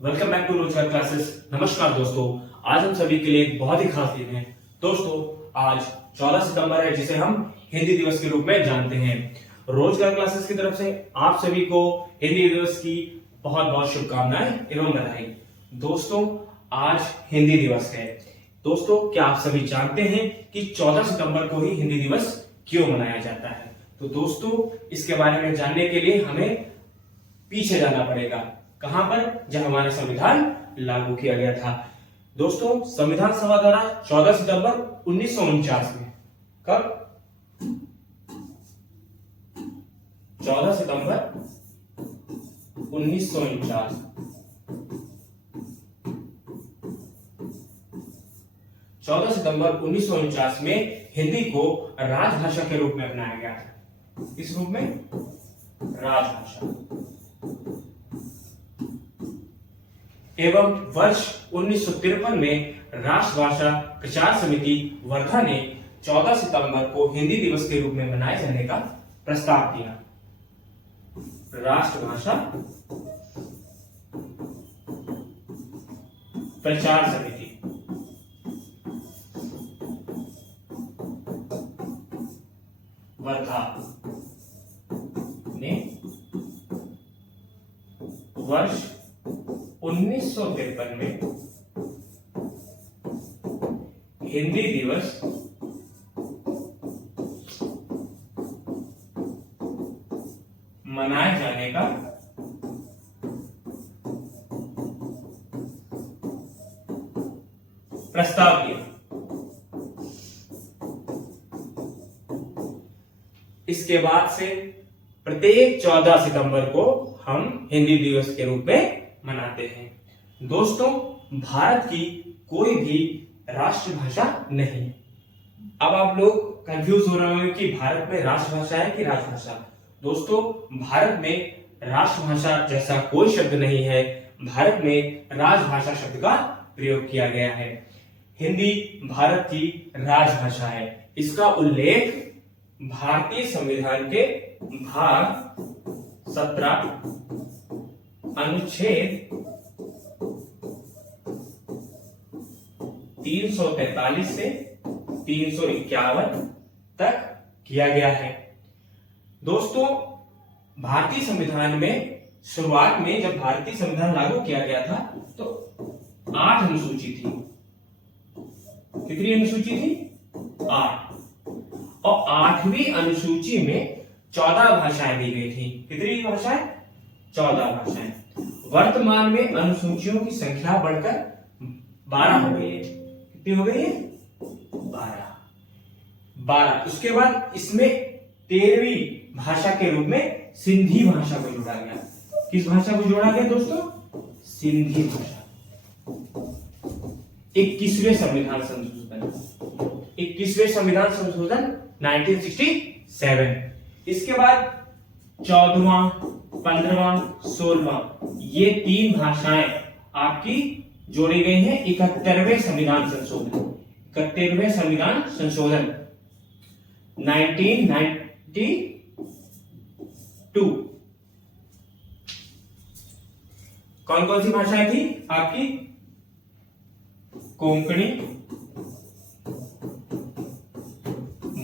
Welcome back to रोजगार classes. नमस्कार दोस्तों, आज हम सभी के लिए एक बहुत ही खास दिन है। दोस्तों, आज 14 सितंबर है, जिसे हम हिंदी दिवस के रूप में जानते हैं। रोजगार क्लासेस की तरफ से आप सभी को हिंदी दिवस की बहुत बहुत शुभकामनाएं एवं बधाई। दोस्तों, आज हिंदी दिवस है। दोस्तों, क्या आप सभी जानते हैं कि 14 सितंबर को ही हिंदी दिवस क्यों मनाया जाता है? तो दोस्तों, इसके बारे में जानने के लिए हमें पीछे जाना पड़ेगा। कहां पर? जब हमारा संविधान लागू किया गया था। दोस्तों, संविधान सभा द्वारा 14 सितंबर 1949 में, कब? 14 सितंबर 1949, 14 सितंबर 1949 में हिंदी को राजभाषा के रूप में अपनाया गया था। इस रूप में राजभाषा। एवं वर्ष 1953 में राष्ट्रभाषा प्रचार समिति वर्धा ने 14 सितंबर को हिंदी दिवस के रूप में मनाए जाने का प्रस्ताव दिया। राष्ट्रभाषा प्रचार समिति वर्धा ने वर्ष 1953 में हिंदी दिवस मनाए जाने का प्रस्ताव दिया। इसके बाद से प्रत्येक 14 सितंबर को हम हिंदी दिवस के रूप में मनाते हैं। दोस्तों, भारत की कोई भी राष्ट्रभाषा नहीं। अब आप लोग कंफ्यूज हो रहे होंगे कि भारत में राष्ट्रभाषा है कि राजभाषा। दोस्तों, भारत में राष्ट्रभाषा जैसा कोई शब्द नहीं है। भारत में राजभाषा शब्द का प्रयोग किया गया है। हिंदी भारत की राजभाषा है। इसका उल्लेख भारतीय संविधान के भाग 17 अनुच्छेद 343 से 351 तक किया गया है। दोस्तों, भारतीय संविधान में शुरुआत में जब भारतीय संविधान लागू किया गया था तो 8 अनुसूची थी। कितनी अनुसूची थी? 8। और 8वीं अनुसूची में 14 भाषाएं दी गई थी। कितनी भाषाएं? 14 भाषाएं। वर्तमान में अनुसूचियों की संख्या बढ़कर 12 हो गई है। कितनी हो गई है? 12। उसके बाद इसमें 13वीं भाषा के रूप में सिंधी भाषा को जोड़ा गया। किस भाषा को जोड़ा गया दोस्तों? सिंधी भाषा। 21वें संविधान संशोधन, 21वें संविधान संशोधन 1967। इसके बाद 14वां, 15वां, 16वां ये 3 भाषाएं आपकी जोड़ी गई हैं 71वें संविधान संशोधन। 71वें संविधान संशोधन 1992। कौन कौन सी भाषाएं थी आपकी? कोंकणी,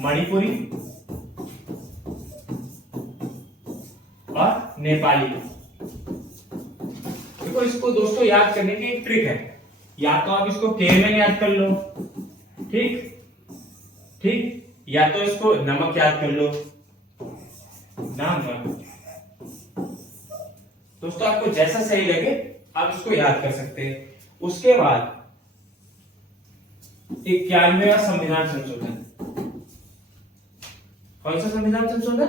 मणिपुरी और नेपाली। देखो, इसको दोस्तों याद करने की एक ट्रिक है। या तो आप इसको के में याद कर लो, ठीक, या तो इसको नमक याद कर लो, नमक। दोस्तों, आपको जैसा सही लगे आप इसको याद कर सकते हैं। उसके बाद 91वां संविधान संशोधन। कौन सा संविधान संशोधन?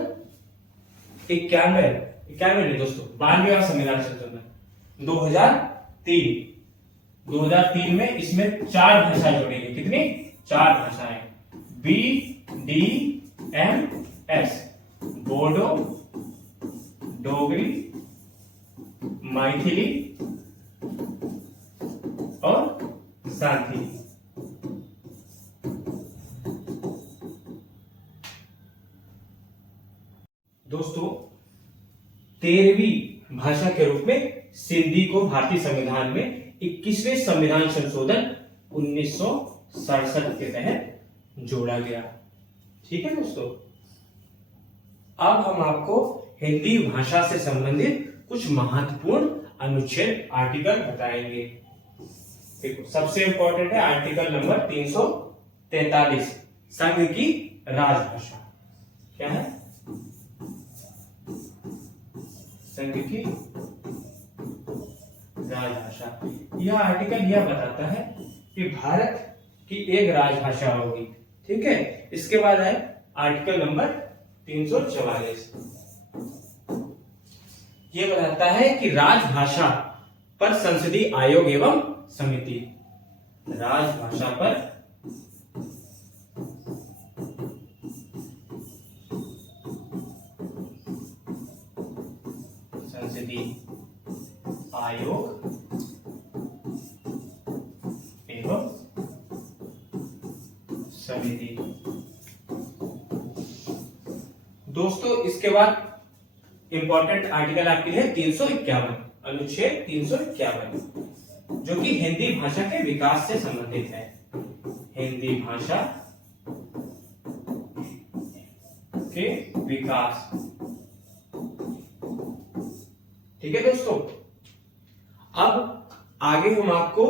91 नहीं दोस्तों, 92वां संविधान संशोधन 2003 में इसमें 4 भाषाएं जोड़ी गई। कितनी? 4 भाषाएं। BDMS, बोडो, डोगरी, मैथिली और सांथी। दोस्तों 13वीं भाषा के रूप में सिंधी को भारतीय संविधान में 21वें संविधान संशोधन 1967 के तहत जोड़ा गया। ठीक है दोस्तों, अब हम आपको हिंदी भाषा से संबंधित कुछ महत्वपूर्ण अनुच्छेद आर्टिकल बताएंगे। देखो, सबसे इंपॉर्टेंट है आर्टिकल नंबर 343, संघ की राजभाषा। क्या है? संघ की राजभाषा। यह आर्टिकल यह बताता है कि भारत की एक राजभाषा होगी। ठीक है, इसके बाद है आर्टिकल नंबर 344। यह बताता है कि राजभाषा पर संसदीय आयोग एवं समिति, राजभाषा पर संसदीय आयोग एवं समिति। दोस्तों, इसके बाद इंपॉर्टेंट आर्टिकल आपके लिए 351, अनुच्छेद 351, जो कि हिंदी भाषा के विकास से संबंधित है। हिंदी भाषा के विकास। ठीक है दोस्तों, अब आगे हम आपको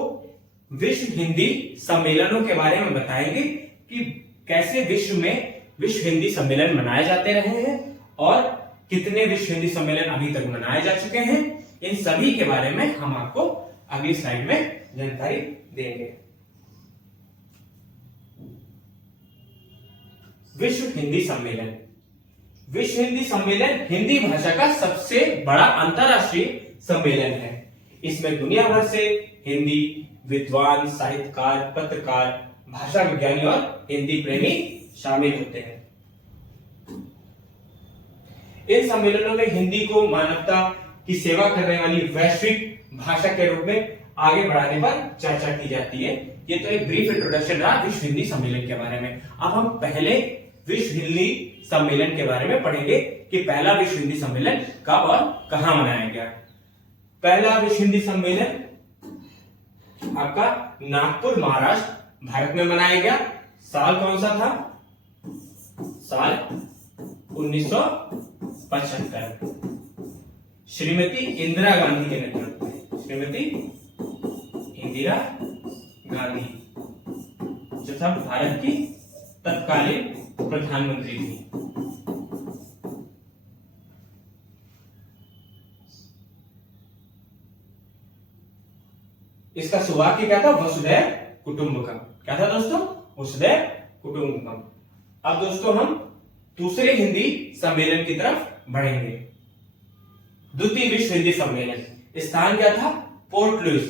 विश्व हिंदी सम्मेलनों के बारे में बताएंगे कि कैसे विश्व हिंदी सम्मेलन मनाए जाते रहे हैं और कितने विश्व हिंदी सम्मेलन अभी तक मनाए जा चुके हैं। इन सभी के बारे में हम आपको अगली स्लाइड में जानकारी देंगे। विश्व हिंदी सम्मेलन। विश्व हिंदी सम्मेलन हिंदी भाषा का सबसे बड़ा अंतरराष्ट्रीय सम्मेलन है। इसमें दुनिया भर से हिंदी विद्वान, साहित्यकार, पत्रकार, भाषा विज्ञानी और हिंदी प्रेमी शामिल होते हैं। इन सम्मेलनों में हिंदी को मानवता की सेवा करने वाली वैश्विक भाषा के रूप में आगे बढ़ाने पर चर्चा की जाती है। ये तो एक ब्रीफ इंट्रोडक्शन रहा विश्व हिंदी सम्मेलन के बारे में। अब हम पहले विश्व हिंदी सम्मेलन के बारे में पढ़ेंगे कि पहला विश्व हिंदी सम्मेलन कब और कहां मनाया गया। पहला विश्व हिंदी सम्मेलन आपका नागपुर, महाराष्ट्र, भारत में मनाया गया। साल कौन सा था? साल 1975। श्रीमती इंदिरा गांधी के नेतृत्व में, श्रीमती इंदिरा गांधी जो था भारत की तत्कालीन प्रधानमंत्री थी। इसका शुरुआत क्या था? वसुधैव कुटुंबकम। क्या था दोस्तों? वसुधैव कुटुंबकम। अब दोस्तों हम दूसरे हिंदी सम्मेलन की तरफ बढ़ेंगे। द्वितीय विश्व हिंदी सम्मेलन, स्थान क्या था? Port Louis.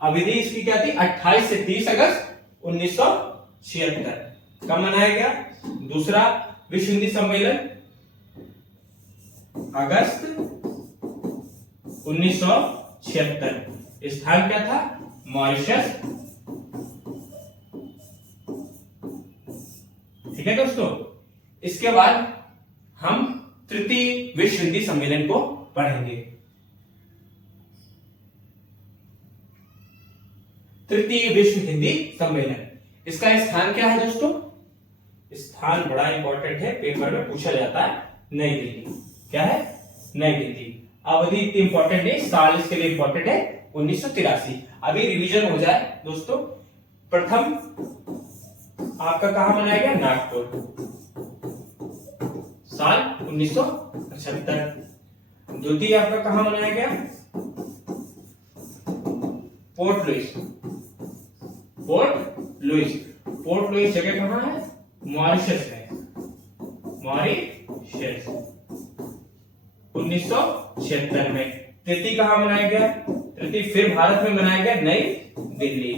अवधि इसकी क्या थी? 28 से 30 अगस्त 1976। कब मनाया गया? दूसरा विश्व हिंदी सम्मेलन अगस्त 1976। स्थान क्या था? मॉरिशस। ठीक है दोस्तों, इसके बाद हम तृतीय विश्व हिंदी सम्मेलन को पढ़ेंगे। तृतीय विश्व हिंदी सम्मेलन, इसका स्थान क्या है दोस्तों? स्थान बड़ा इंपॉर्टेंट है, पेपर में पूछा जाता है। नई दिल्ली। क्या है? नई दिल्ली। अवधि इतनी इंपॉर्टेंट है, साल इसके लिए इंपॉर्टेंट है 1983। अभी रिवीजन हो जाए दोस्तों। प्रथम आपका कहां मनाया गया? नागपुर, साल 1975। द्वितीय आपका कहां मनाया गया? Port Louis. Port Louis. Port Louis जगह कहां है? मॉरिशस है। मॉरिशस 1976 में। तृतीय कहां मनाया गया? तृतीय फिर भारत में मनाया गया, नई दिल्ली।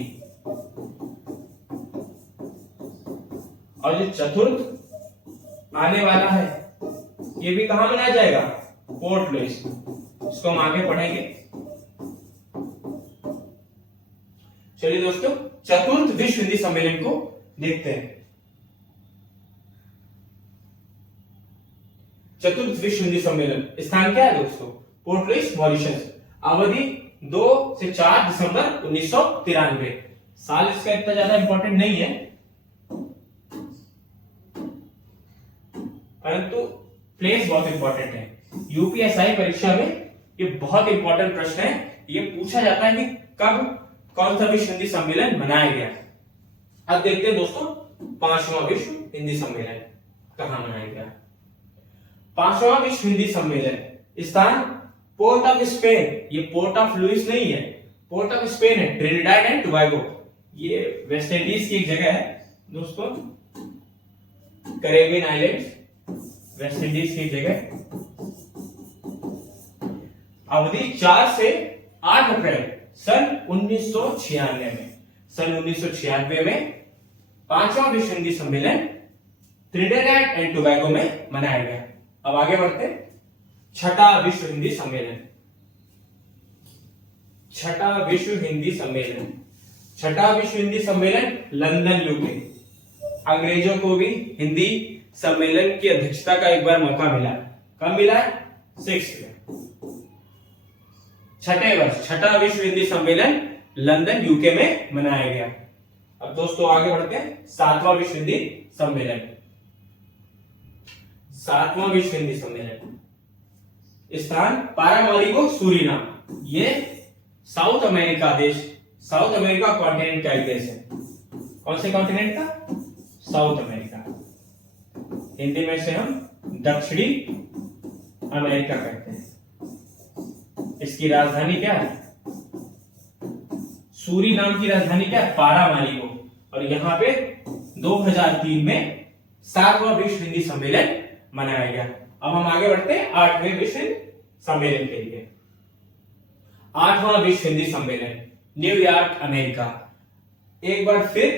और जो चतुर्थ आने वाला है ये भी कहां मनाया जाएगा? Port Louis. इसको हम आगे पढ़ेंगे। चलिए दोस्तों, चतुर्थ विश्व हिंदी सम्मेलन को देखते हैं। चतुर्थ विश्व हिंदी सम्मेलन स्थान क्या है दोस्तों? Port Louis, Mauritius. अवधि 2 से 4 दिसंबर 1993। साल इसका इतना ज्यादा इंपॉर्टेंट नहीं है, परंतु प्लेस बहुत इंपॉर्टेंट है। यूपीएसआई परीक्षा में ये बहुत इंपॉर्टेंट प्रश्न है। ये पूछा जाता है कि कब कौन सा विश्व हिंदी सम्मेलन मनाया गया। अब देखते हैं दोस्तों, 5वां विश्व हिंदी सम्मेलन कहां मनाया गया। 5वां विश्व हिंदी सम्मेलन स्थान पोर्ट ऑफ स्पेन। ये पोर्ट ऑफ लुइस नहीं है, पोर्ट ऑफ स्पेन है, ट्रिनिडाड एंड टोबैगो। ये वेस्ट इंडीज की एक जगह है दोस्तों, कैरेबियन आइलैंड्स, वेस्ट इंडीज की जगह। अवधि 4 से 8 अप्रैल सन 1996 में। सन 1996 में 5वां विश्व हिंदी सम्मेलन ट्रिनिडाड एंड टोबैगो में मनाया गया। अब आगे बढ़ते, छठा विश्व हिंदी सम्मेलन। छठा विश्व हिंदी सम्मेलन, छठा विश्व हिंदी सम्मेलन लंदन यूके। अंग्रेजों को भी हिंदी सम्मेलन की अध्यक्षता का एक बार मौका मिला। कब मिला? 6 में। छठे वर्ष छठा विश्व हिंदी सम्मेलन लंदन यूके में मनाया गया। अब दोस्तों आगे बढ़ते हैं, 7वां विश्व हिंदी सम्मेलन। 7वां विश्व हिंदी सम्मेलन स्थान पारामारिबो, सूरीनाम। ये साउथ अमेरिका देश, साउथ अमेरिका कॉन्टिनेंट का एक देश है। कौन से कॉन्टिनेंट का? South America. हिंदी में से हम दक्षिणी अमेरिका कहते हैं। इसकी राजधानी क्या है? सूरीनाम की राजधानी क्या है? पारामारिबो। और यहां पे 2003 में 7वां विश्व हिंदी सम्मेलन मनाया गया। अब हम आगे बढ़ते हैं 8वें विश्व सम्मेलन के लिए। 8वां विश्व हिंदी सम्मेलन न्यूयॉर्क, अमेरिका। एक बार फिर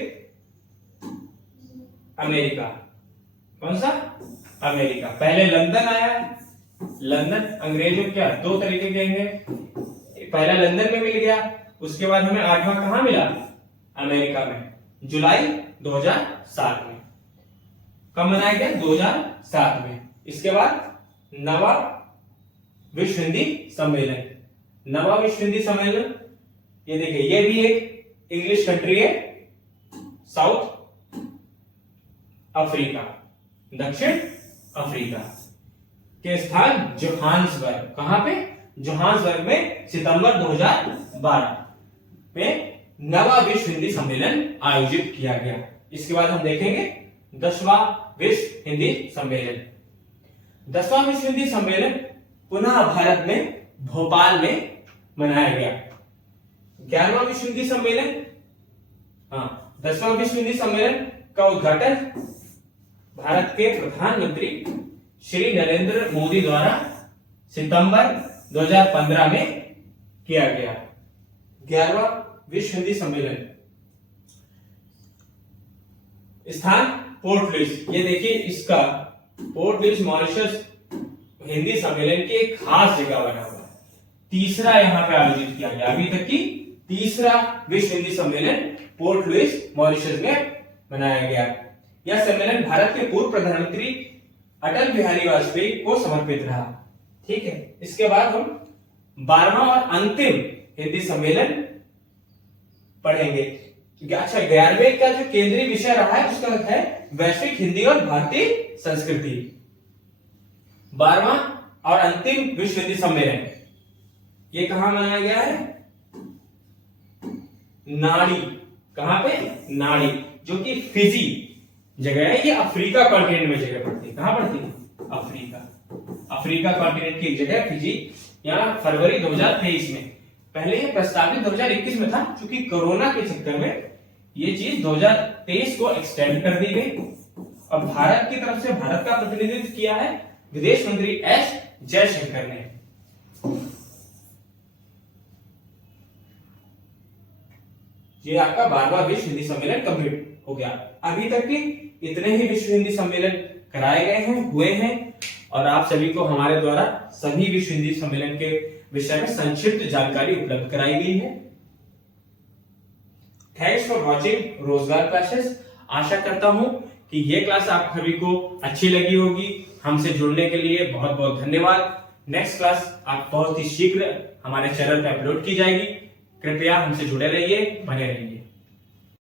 अमेरिका। कौन सा? अमेरिका। पहले लंदन आया। लंदन अंग्रेजों क्या 2 तरीके के हैं, पहला लंदन में मिल गया, उसके बाद हमें 8वां कहां मिला? अमेरिका में, जुलाई 2007 में। कब मनाया गया? 2007 में। इसके बाद 9वां विश्व हिंदी सम्मेलन। 9वां विश्व हिंदी सम्मेलन, ये देखिए, ये भी एक इंग्लिश कंट्री है, साउथ अफ्रीका, दक्षिण अफ्रीका के स्थान जोहान्सबर्ग। कहां पे? जोहान्सबर्ग में सितंबर 2012 में 9वां विश्व हिंदी सम्मेलन आयोजित किया गया। इसके बाद हम देखेंगे 10वां विश्व हिंदी सम्मेलन। 10वां विश्व हिंदी सम्मेलन पुनः भारत में भोपाल में मनाया गया। 11वां विश्व हिंदी सम्मेलन, 10वां विश्व हिंदी सम्मेलन का उद्घाटन भारत के प्रधानमंत्री श्री नरेंद्र मोदी द्वारा सितंबर 2015 में किया गया। 11वां विश्व हिंदी सम्मेलन स्थान पोर्ट लुइस। ये देखिए, इसका पोर्ट लुइस मॉरिशस हिंदी सम्मेलन की एक खास जगह बना हुआ है। तीसरा यहां पे आयोजित किया गया, अभी तक की तीसरा विश्व हिंदी सम्मेलन पोर्ट लुइस मॉरिशस में मनाया गया। यह सम्मेलन भारत के पूर्व प्रधानमंत्री अटल बिहारी वाजपेयी को समर्पित रहा। ठीक है। इसके बाद हम 12वां और अंतिम हिंदी सम्मेलन पढ़ेंगे। अच्छा, 11वें का जो केंद्रीय विषय रहा है उसका है वैश्विक हिंदी और भारतीय संस्कृति। 12वां और अंतिम विश्व हिंदी सम्मेलन ये कहां मनाया गया है? नाड़ी। कहां पे? नाड़ी, जो कि फिजी जगह है। ये अफ्रीका कॉन्टिनेंट में जगह पड़ती है। कहां पड़ती है? अफ्रीका। अफ्रीका कॉन्टिनेंट की एक जगह फिजी। यहाँ फरवरी 2023 में, पहले ये प्रस्तावित 2021 में था, क्योंकि कोरोना के चक्कर में ये चीज 2023 को एक्सटेंड कर दी गई। और भारत की तरफ से भारत का प्रतिनिधित्व किया है विदेश मंत्री एस जयशंकर ने। ये आपका 12वां विश्व हिंदी सम्मेलन कंप्लीट हो गया। अभी तक के इतने ही विश्व हिंदी सम्मेलन कराए गए हैं, हुए हैं, और आप सभी को हमारे द्वारा सभी विश्व हिंदी सम्मेलन के विषय में संक्षिप्त जानकारी उपलब्ध कराई गई है। थैंक्स फॉर वॉचिंग रोजगार क्लासेस। आशा करता हूं कि ये क्लास आप सभी को अच्छी लगी होगी। हमसे जुड़ने के लिए बहुत बहुत धन्यवाद। नेक्स्ट क्लास आप बहुत ही शीघ्र हमारे चैनल पे अपलोड की जाएगी। कृपया हमसे जुड़े रहिए, बने रहिए।